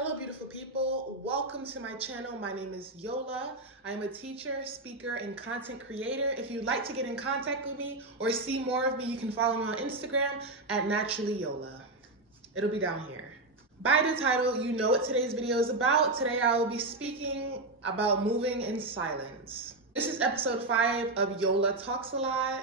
Hello beautiful people, welcome to my channel. My name is Yola. I am a teacher, speaker, and content creator. If you'd like to get in contact with me or see more of me, you can follow me on Instagram at naturallyyola. It'll be down here. By the title, you know what today's video is about. Today I will be speaking about moving in silence. This is episode 5 of Yola Talks a Lot.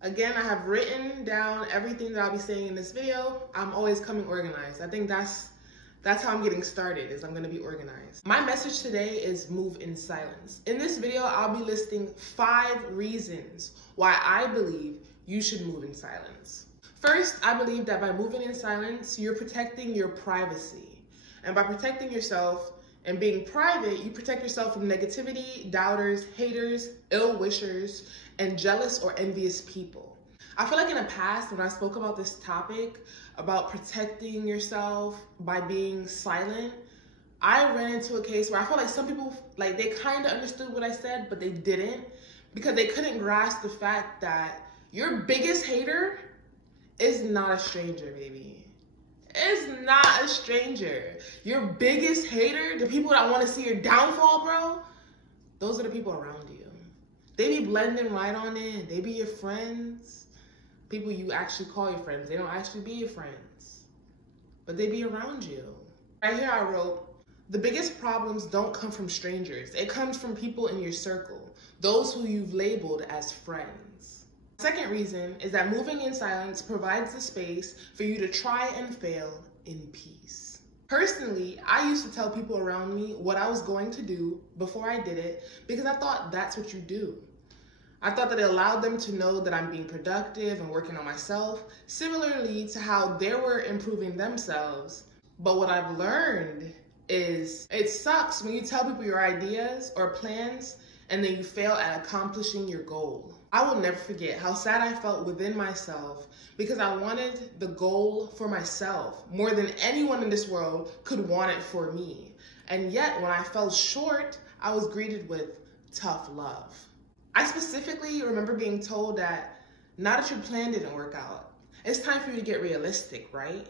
Again, I have written down everything that I'll be saying in this video. I'm always coming organized. I think that's how I'm getting started, is I'm gonna be organized. My message today is move in silence. In this video, I'll be listing 5 reasons why I believe you should move in silence. First, I believe that by moving in silence, you're protecting your privacy. And by protecting yourself and being private, you protect yourself from negativity, doubters, haters, ill wishers, and jealous or envious people. I feel like in the past, when I spoke about this topic, about protecting yourself by being silent, I ran into a case where I felt like some people, they kind of understood what I said, but they didn't, because they couldn't grasp the fact that your biggest hater is not a stranger, baby. It's not a stranger. Your biggest hater, the people that want to see your downfall, bro, those are the people around you. They be blending right on in. They be your friends. People you actually call your friends. They don't actually be your friends, but they be around you. Right here I wrote, the biggest problems don't come from strangers. It comes from people in your circle, those who you've labeled as friends. Second reason is that moving in silence provides the space for you to try and fail in peace. Personally, I used to tell people around me what I was going to do before I did it because I thought that's what you do. I thought that it allowed them to know that I'm being productive and working on myself, similarly to how they were improving themselves. But what I've learned is it sucks when you tell people your ideas or plans and then you fail at accomplishing your goal. I will never forget how sad I felt within myself because I wanted the goal for myself more than anyone in this world could want it for me. And yet when I fell short, I was greeted with tough love. I specifically remember being told that now that your plan didn't work out, it's time for you to get realistic, right?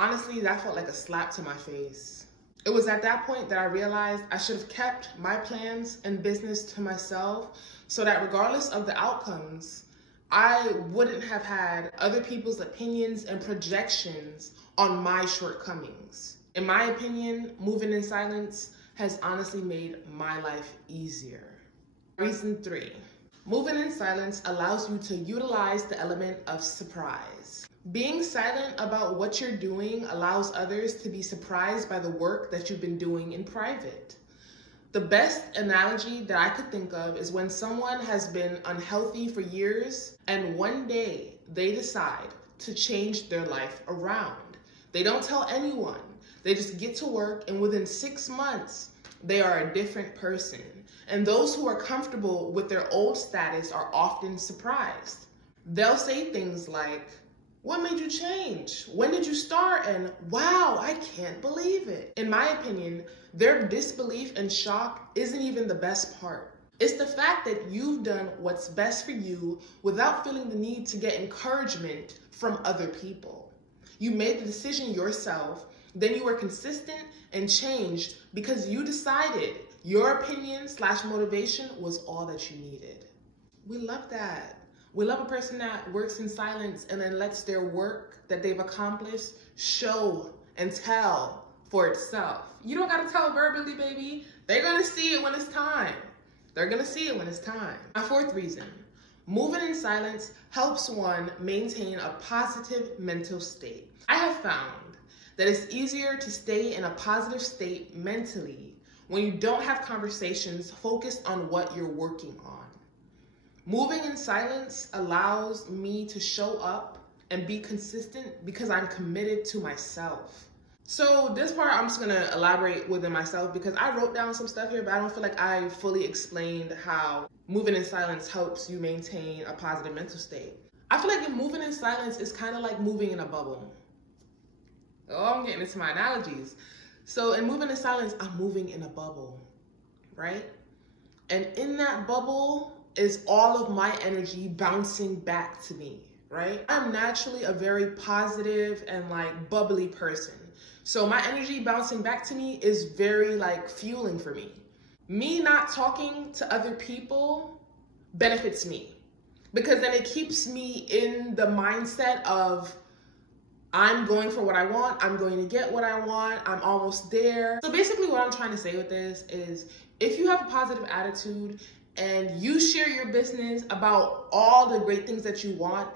Honestly, that felt like a slap to my face. It was at that point that I realized I should have kept my plans and business to myself so that regardless of the outcomes, I wouldn't have had other people's opinions and projections on my shortcomings. In my opinion, moving in silence has honestly made my life easier. Reason 3, moving in silence allows you to utilize the element of surprise. Being silent about what you're doing allows others to be surprised by the work that you've been doing in private. The best analogy that I could think of is when someone has been unhealthy for years and one day they decide to change their life around. They don't tell anyone. They just get to work and within 6 months, they are a different person. And those who are comfortable with their old status are often surprised. They'll say things like, "What made you change? When did you start?" And "Wow, I can't believe it." In my opinion, their disbelief and shock isn't even the best part. It's the fact that you've done what's best for you without feeling the need to get encouragement from other people. You made the decision yourself, then you were consistent and changed because you decided your opinion/motivation was all that you needed. We love that. We love a person that works in silence and then lets their work that they've accomplished show and tell for itself. You don't gotta tell verbally, baby. They're gonna see it when it's time. They're gonna see it when it's time. My 4th reason, moving in silence helps one maintain a positive mental state. I have found that it's easier to stay in a positive state mentally when you don't have conversations focused on what you're working on. Moving in silence allows me to show up and be consistent because I'm committed to myself. So this part I'm just gonna elaborate within myself because I wrote down some stuff here, but I don't feel like I fully explained how moving in silence helps you maintain a positive mental state. I feel like moving in silence is kind of like moving in a bubble. Oh, I'm getting into my analogies. So in moving in silence, I'm moving in a bubble, right? And in that bubble is all of my energy bouncing back to me, right? I'm naturally a very positive and bubbly person. So my energy bouncing back to me is very like fueling for me. Me not talking to other people benefits me, because then it keeps me in the mindset of I'm going for what I want, I'm going to get what I want, I'm almost there. So basically what I'm trying to say with this is, if you have a positive attitude and you share your business about all the great things that you want,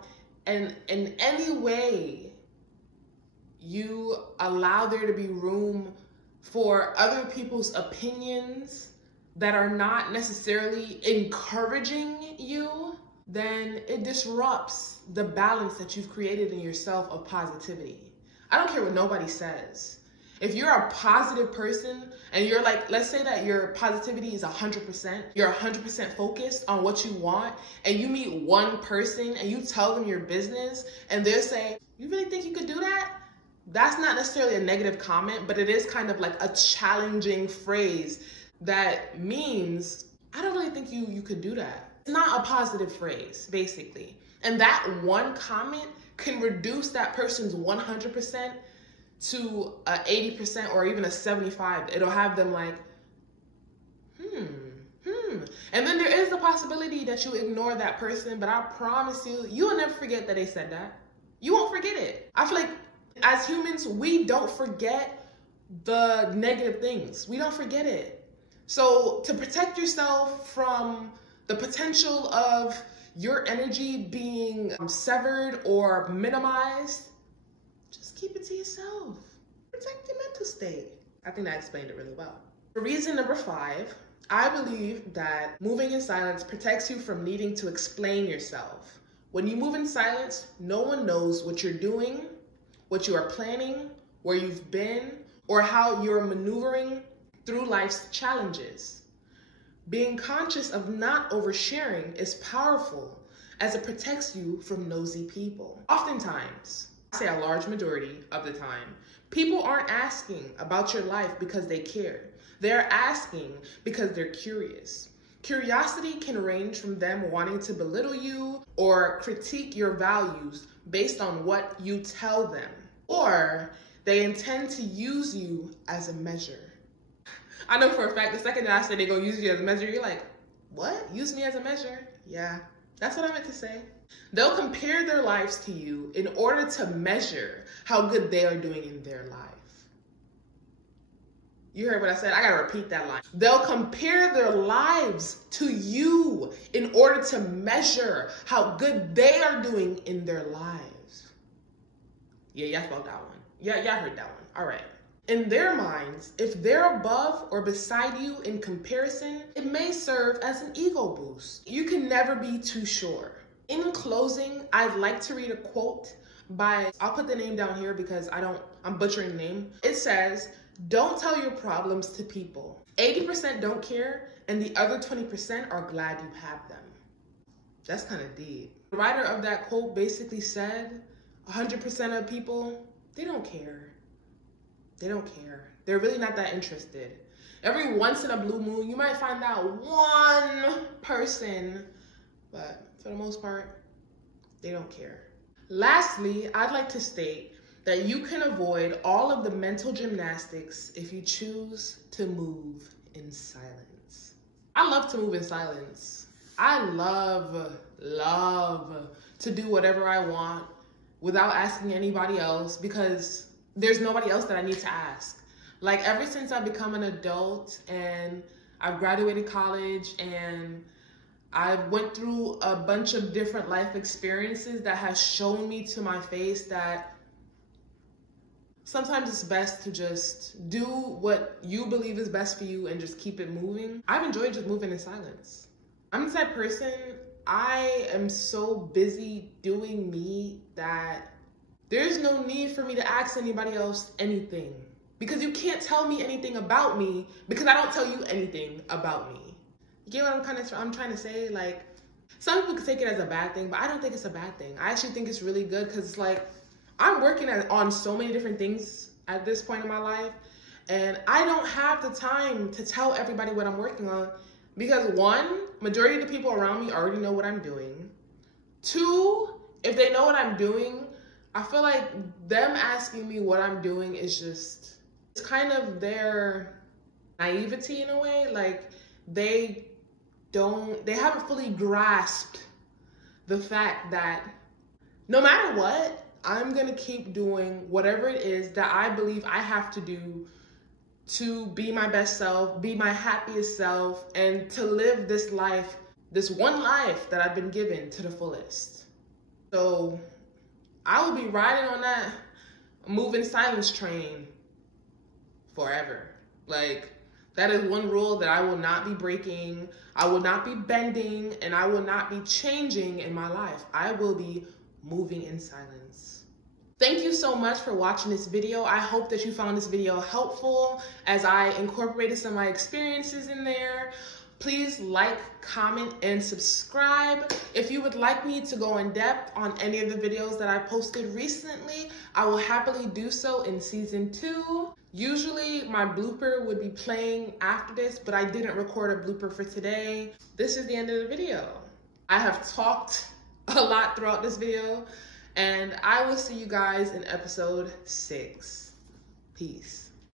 and in any way you allow there to be room for other people's opinions that are not necessarily encouraging you, then it disrupts the balance that you've created in yourself of positivity. I don't care what nobody says. If you're a positive person and you're like, let's say that your positivity is 100%, you're 100% focused on what you want, and you meet one person and you tell them your business and they'll say, you really think you could do that? That's not necessarily a negative comment, but it is kind of like a challenging phrase that means, I don't really think you could do that. It's not a positive phrase, basically. And that one comment can reduce that person's 100% to a 80% or even a 75. It'll have them like, And then there is the possibility that you ignore that person, but I promise you, you'll never forget that they said that. You won't forget it. I feel like as humans, we don't forget the negative things. We don't forget it. So to protect yourself from the potential of your energy being severed or minimized, just keep it to yourself. Protect your mental state. I think I explained it really well. For reason number 5, I believe that moving in silence protects you from needing to explain yourself. When you move in silence, no one knows what you're doing, what you are planning, where you've been, or how you're maneuvering through life's challenges. Being conscious of not oversharing is powerful, as it protects you from nosy people. Oftentimes, I say a large majority of the time, people aren't asking about your life because they care. They're asking because they're curious. Curiosity can range from them wanting to belittle you or critique your values based on what you tell them, or they intend to use you as a measure. I know for a fact the second that I say they're gonna use you as a measure, you're like, what? Use me as a measure? Yeah, that's what I meant to say. They'll compare their lives to you in order to measure how good they are doing in their life. You heard what I said? I gotta repeat that line. They'll compare their lives to you in order to measure how good they are doing in their lives. Yeah, y'all felt that one. Yeah, y'all heard that one. All right. In their minds, if they're above or beside you in comparison, it may serve as an ego boost. You can never be too sure. In closing, I'd like to read a quote by, I'll put the name down here because I'm butchering the name. It says, "Don't tell your problems to people. 80% don't care, and the other 20% are glad you have them." That's kind of deep. The writer of that quote basically said, 100% of people, they don't care. They don't care. They're really not that interested. Every once in a blue moon, you might find that one person, but for the most part, they don't care. Lastly, I'd like to state that you can avoid all of the mental gymnastics if you choose to move in silence. I love to move in silence. I love to do whatever I want without asking anybody else, because there's nobody else that I need to ask. Like, ever since I've become an adult and I've graduated college and I went through a bunch of different life experiences that has shown me to my face that sometimes it's best to just do what you believe is best for you and just keep it moving. I've enjoyed just moving in silence. I'm the type of person, I am so busy doing me that there's no need for me to ask anybody else anything, because you can't tell me anything about me because I don't tell you anything about me. You get what I'm trying to say? Like, some people could take it as a bad thing, but I don't think it's a bad thing. I actually think it's really good, because it's like, I'm working on so many different things at this point in my life, and I don't have the time to tell everybody what I'm working on, because 1, majority of the people around me already know what I'm doing. 2, if they know what I'm doing, I feel like them asking me what I'm doing is just, it's kind of their naivety in a way. Like they haven't fully grasped the fact that no matter what, I'm gonna keep doing whatever it is that I believe I have to do to be my best self, be my happiest self, and to live this life, this one life that I've been given to the fullest. So I will be riding on that moving silence train forever. Like, that is one rule that I will not be breaking, I will not be bending, and I will not be changing in my life. I will be moving in silence. Thank you so much for watching this video. I hope that you found this video helpful as I incorporated some of my experiences in there. Please like, comment, and subscribe. If you would like me to go in depth on any of the videos that I posted recently, I will happily do so in season 2. Usually my blooper would be playing after this, but I didn't record a blooper for today. This is the end of the video. I have talked a lot throughout this video, and I will see you guys in episode 6. Peace.